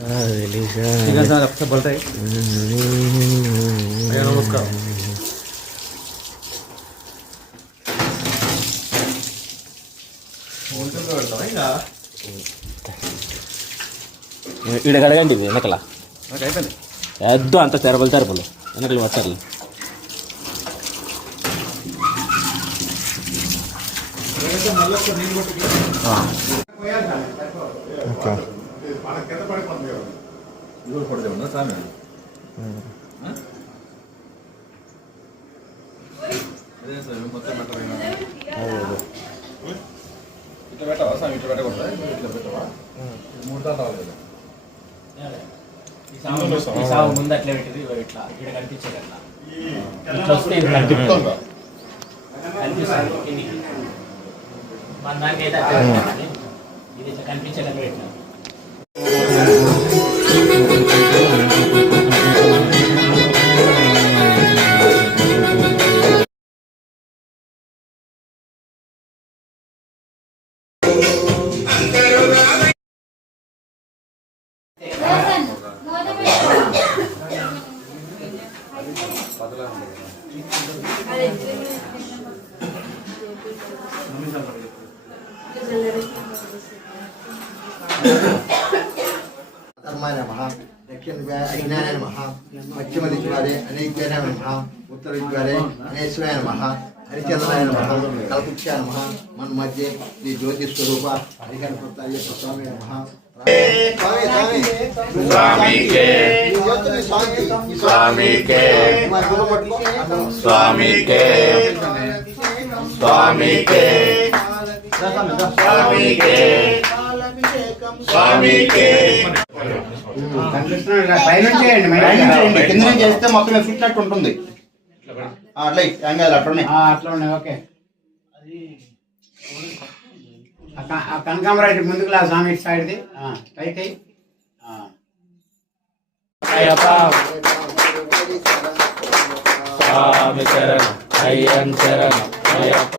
बोलता है नमस्कार ఇక్కడ కడగండి ఇది వెనకల వద్దు అంత తెరపలు వెనకలు వచ్చారు ఇట్లా పెట్టవా సామి ఇట్లా పెట్టకూడదా ఇట్లా పెట్టవా మూడు తాత ముందు అట్లా పెట్టింది ఇట్లా ఇక్కడ కనిపించేది అట్లా ఇట్లా వస్తే కనిపిస్తుంది మన దానికి అయితే ఇది ఇట్లా కనిపించేటట్టు పెట్టినా धर्माय नमः दक्षिण अज्ञानाय नमः पश्चिम दिग्द्वारे अनेज्ञानाय नमः उत्तर दिग्द्वारे अनेश्वराय नमः हरिचंद्राय नमः कल्पक्षाय नमः मन मध्य श्री ज्योति स्वरूप हरिहरप्रताय स्वामी नमः स्वामी के स्वामी के स्वामी के स्वामी के स्वामी के स्वामी के పైనుంచి చేయండి కింద నుంచి చేస్తే మొత్తం ఫిట్నట్టు ఉంటుంది అట్లా అట్లా అట్లా ఉన్నాయి ఓకే కనకాంబర ముందుకు లా స్వామి సైడ్ది పైకి స్వామి చరణం అయ్యన్ చరణం